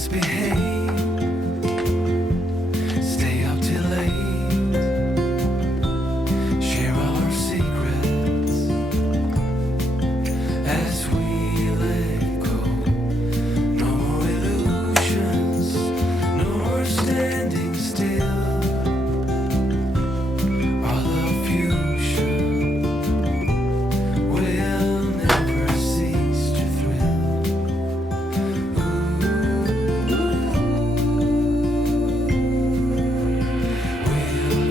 misbehave, stay up till late, share our secrets as we let go. No more illusions, no more standing still. Our love fusion will never cease to thrill.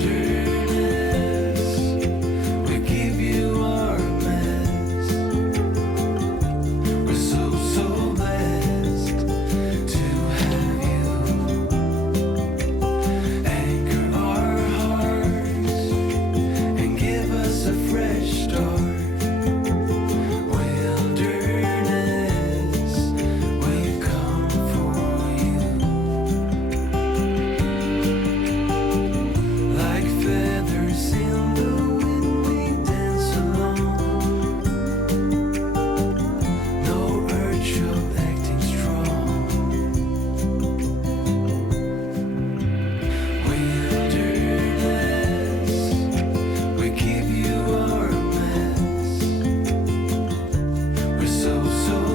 Wilderness, we give you our mess. We're so blessed to have you. Anchor our hearts and give us a fresh start. Wilderness, we've come for you. Like feathers in the wind, we dance along. No urge of acting strong. Wilderness, we give you our mess. We're so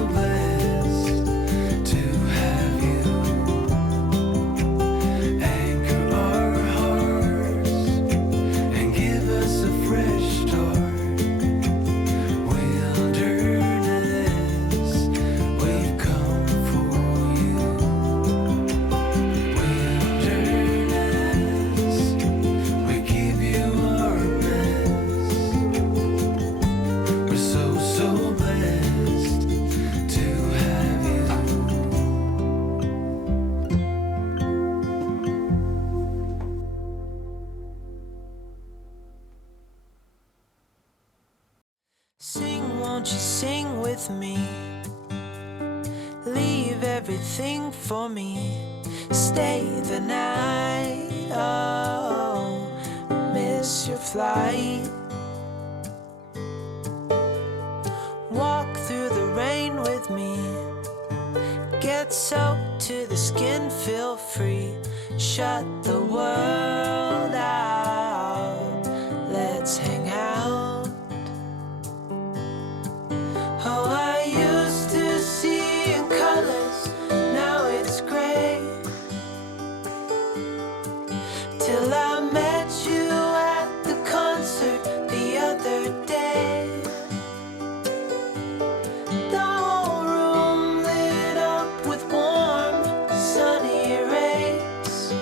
blessed to have you. Anchor our hearts and give us a fresh start. Wilderness, we've come for you. Wilderness, we give you our mess. We're so blessed to have you. Sing, won't you sing with me? Leave everything for me. Stay the night. Oh, miss your flight. Walk through the rain with me. Get soaked to the skin, feel free. Shut the world out. Let's hang out. Oh, I used to see in colors, now it's gray. Till I met you at the concert the other day. The whole room lit up with warm, sunny rays.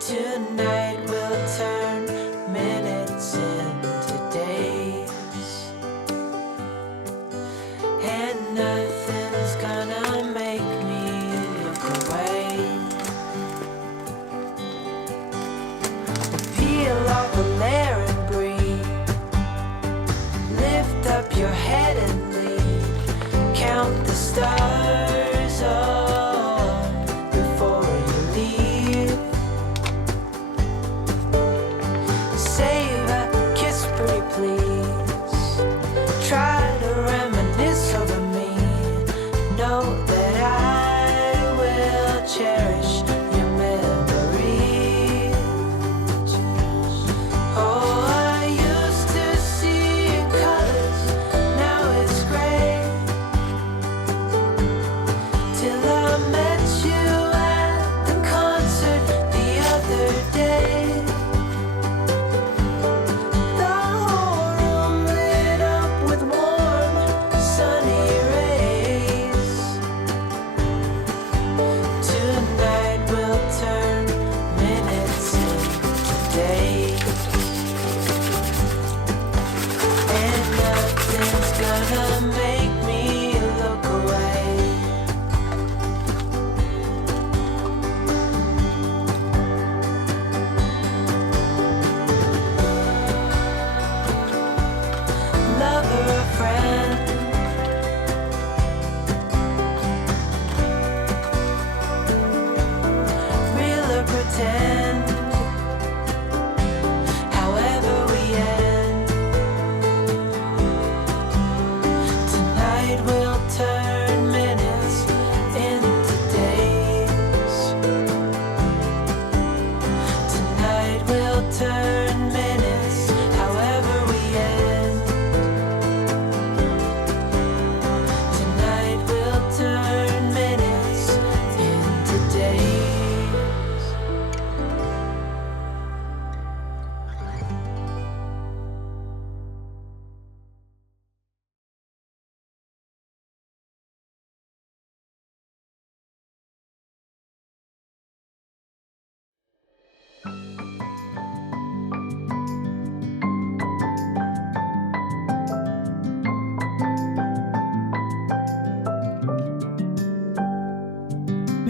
Tonight we'll turn minutes into days, and nothing's gonna make me look away. Peel off a layer and breathe. Lift up your head and leave. Count the stars before you leave. Save a kiss, pretty please. Try to reminisce over me. Know that I will cherish your memories. Oh, I used to see in colors, now it's gray. Till I met you at the concert the other day. The whole room lit up with warm, sunny rays.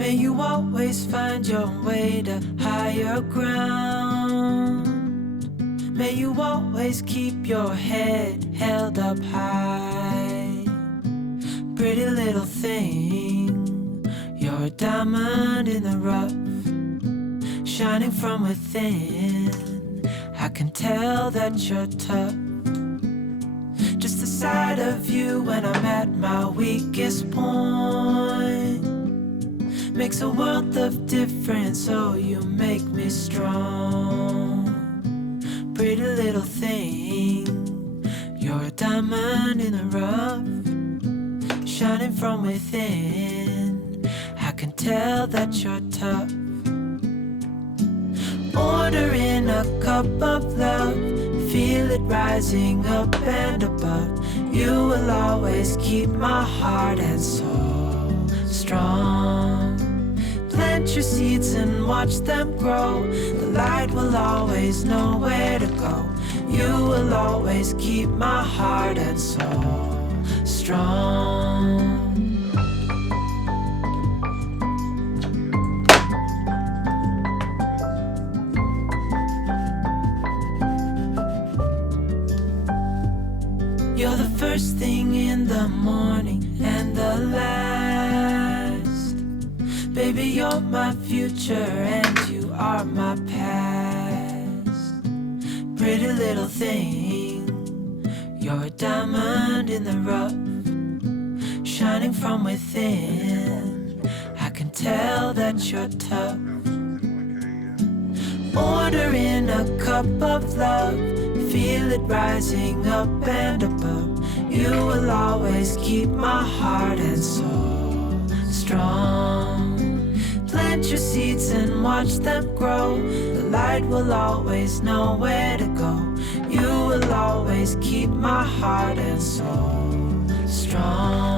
May you always find your way to higher ground. May you always keep your head held up high. Pretty little thing, you're a diamond in the rough, shining from within. I can tell that you're tough. Just the sight of you when I'm at my weakest point makes a world of difference, oh you make me strong. Pretty little thing, you're a diamond in the rough, shining from within. I can tell that you're tough. Ordering a cup of love, feel it rising up and above. You will always keep my heart and soul strong. Plant your seeds and watch them grow. The light will always know where to go. You will always keep my heart and soul strong. You're the first thing in the morning and the last. Baby, you're my future and you are my past. Pretty little thing, you're a diamond in the rough, shining from within. I can tell that you're tough. Ordering a cup of love, feel it rising up and above. You will always keep my heart and soul strong. Plant your seeds and watch them grow. The light will always know where to go. You will always keep my heart and soul strong.